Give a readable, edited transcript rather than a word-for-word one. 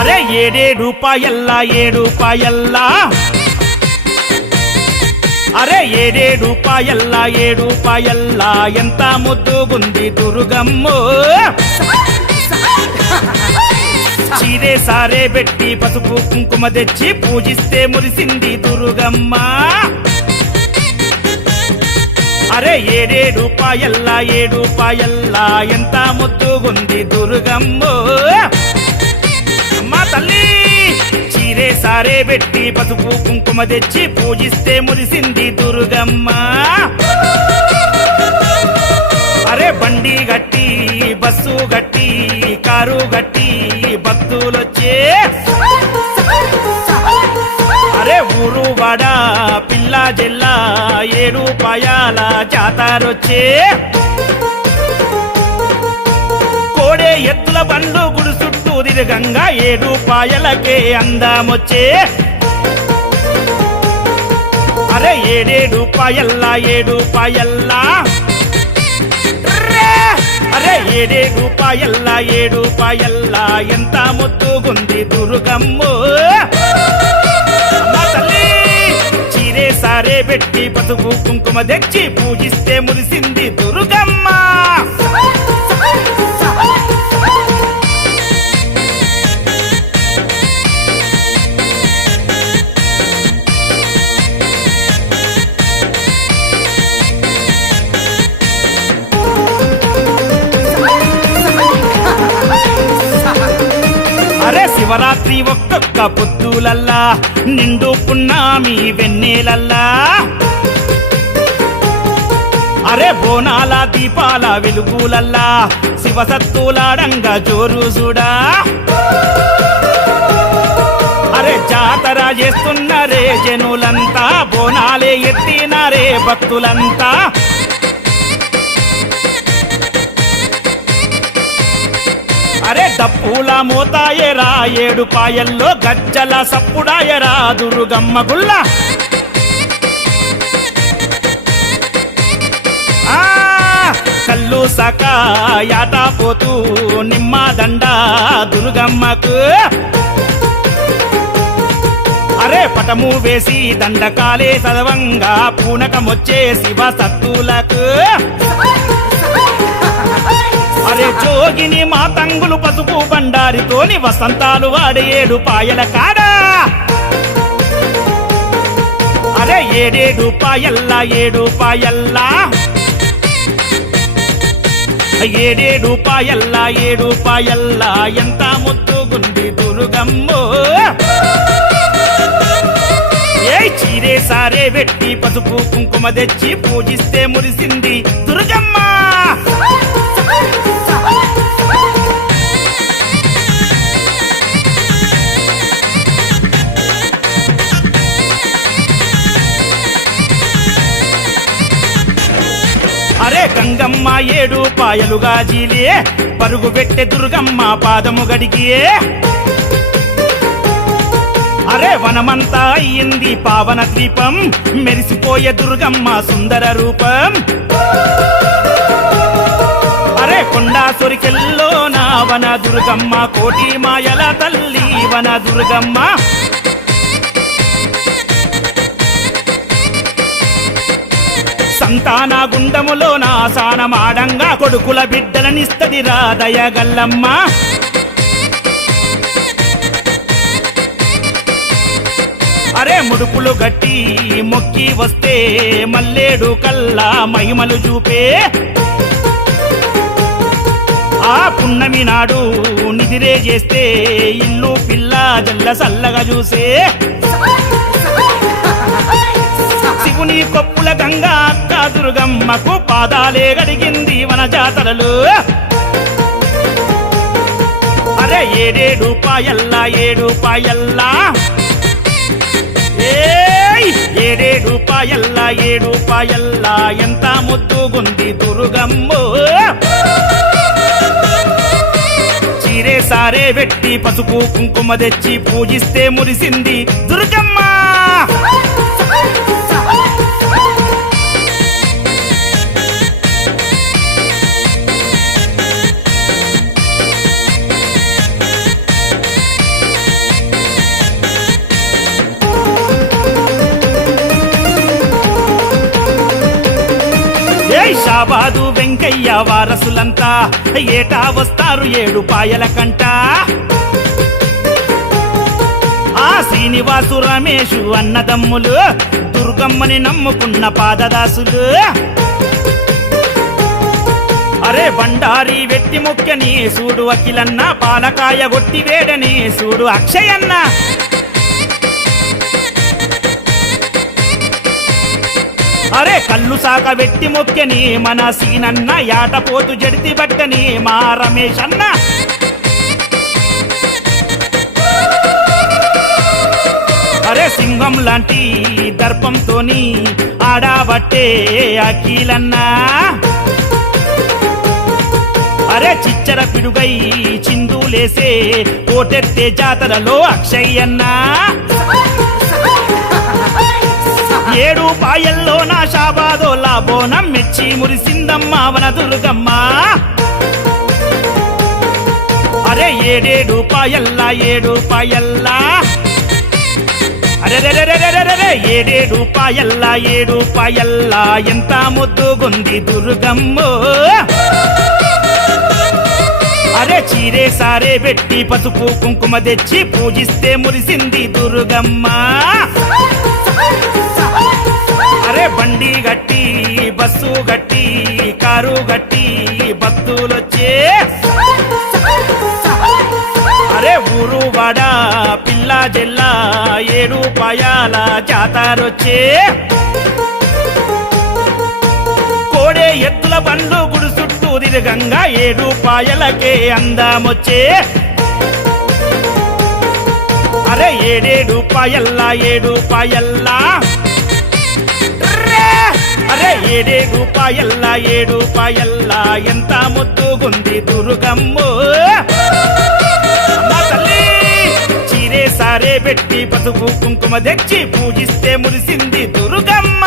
అరే ₹7 ₹7 అరే ₹7 ఎంత ముద్దుగుంది దుర్గమ్మో చీరే సారే పెట్టి పసుపు కుంకుమ తెచ్చి పూజిస్తే మురిసింది దుర్గమ్మ అరే ₹7 ఎంత ముద్దుగుంది దుర్గమ్మో అమ్మా తల్లి చీరే సారే పెట్టి పసుపు కుంకుమ తెచ్చి పూజిస్తే మురిసింది దుర్గమ్మ అరే బండి గట్టి బస్సు గట్టి కారు గట్టి భక్తులొచ్చే అరే ఊరు వాడ పిల్ల జిల్లా ₹7 జాతరొచ్చే కోడే ఎత్తుల బండ్లు గుడి చుట్టూ తిరగంగా ₹7కే అందమొచ్చే అరే ₹7 అరే ₹7 ఎంత ముద్దుగుంది దుర్గమ్మో తల్లి చీరే సారే పెట్టి పసుపు కుంకుమ తెచ్చి పూజిస్తే మురిసింది దుర్గమ్మ అరే శివరాత్రి ఒక్కొక్క పొద్దులల్లా నిండు పున్నామి వెన్నెలల్లా అరే బోనాల దీపాల వెలుగులల్లా శివసత్తులాడంగా జోరు చూడా అరే జాతర చేస్తున్నారే జనులంతా బోనాలే ఎత్తినారే భక్తులంతా అరే డప్పుల మోతాయరా ₹7 గజ్జల సప్పుడాయరా దుర్గమ్మ గుల్ల కల్లు సక యాటా పోతూ నిమ్మ దండ దుర్గమ్మకు అరే పటము వేసి దండకాలే చదవంగా పూనకమొచ్చే శివ సత్తులకు అరే జోగిని మా తంగులు పసుపు బండారితోని వసంతాలు వాడే ₹7 కాడా అరే ₹7 ఎంత ముద్దుగుంది దుర్గమ్మో ఏ చీరే సారే పెట్టి పసుపు కుంకుమ తెచ్చి పూజిస్తే మురిసింది దుర్గమ్మ అరే గంగమ్మ ₹7 గాజీలే పరుగు పెట్టే దుర్గమ్మ పాదము గడిగియే అరే వనమంతా అయ్యింది పావన ద్వీపం మెరిసిపోయే దుర్గమ్మ సుందర రూపం అరే కొండా సొరికెల్లో నా వన దుర్గమ్మ కోటి మాయల తల్లి వన దుర్గమ్మ సంతాన గుండములో నా సానమాడంగా కొడుకుల బిడ్డలనిస్తది రాదయగల్లమ్మ అరే ముడుపులు గట్టి మొక్కి వస్తే మల్లేడు కల్లా మహిమలు చూపే ఆ పున్నమి నాడు నిదిరే చేస్తే ఇల్లు పిల్ల జల్ల సల్లగా చూసే శివుని కొప్పుల గంగా అక్క దుర్గమ్మకు పాదాలే గడిగింది వన జాతరలు అరే ఏడేడు పాయల్లా ఏడు పాయల్లా ఏడేడు పాయల్లా ఏడు పాయల్లా ఎంత ముద్దుగుంది దుర్గమ్మో చీరే సారే పెట్టి పసుపు కుంకుమ తెచ్చి పూజిస్తే మురిసింది దుర్గమ్మ షాబాదు వెంకయ్య వారసులంతా ఏటా వస్తారు ఏడు పాయల కంట ఆ శ్రీనివాసు రమేషు అన్నదమ్ములు దుర్గమ్మని నమ్ముకున్న పాదదాసులు అరే బండారి వెట్టి ముఖ్యని సూడు అఖిలన్న పాలకాయ గొట్టి వేడని సూడు అక్షయన్న అరే కళ్ళు సాక వెట్టి మొక్కని మన సీనన్న యాటపోతు జడితి బట్టని మా రమేష్ అన్న అరే సింహం లాంటి దర్పంతోని ఆడాబట్టే అఖిలన్న అరే చిచ్చర పిడుగై చిందులేసే కోటెత్తే జాతరలో అక్షయన్న ఏడు పాయల్లో నా షాబాదోలా బోనం మెచ్చి మురిసిందమ్మ వన దుర్గమ్మ అరే ఏడేడు పాయల్లా ఏడు పాయల్లా అరే ఏడేడు పాయల్లా ఏడు పాయల్లా ఎంత ముద్దుగుంది దుర్గమ్మో అరే చీరే సారే పెట్టి పసుపు కుంకుమ తెచ్చి పూజిస్తే మురిసింది దుర్గమ్మ అరే బండి గట్టి బస్సు గట్టి కారు గట్టి భక్తులొచ్చే అరే ఊరు వాడ పిల్ల జెల్లా ఏడు పాయాల జాతరొచ్చే కోడే ఎద్దుల బండ్లు గుడి చుట్టూ తిరగంగా ఏడు పాయలకే అందమొచ్చే అరే ఏడేడు పాయల్లా ఏడు పాయల్లా అరే ఏడేడు పాయల్లా ఏడు పాయల్లా ఎంత ముద్దుగుంది దుర్గమ్మో అమ్మా తల్లి చీరే సారే పెట్టి పసుపు కుంకుమ తెచ్చి పూజిస్తే మురిసింది దుర్గమ్మ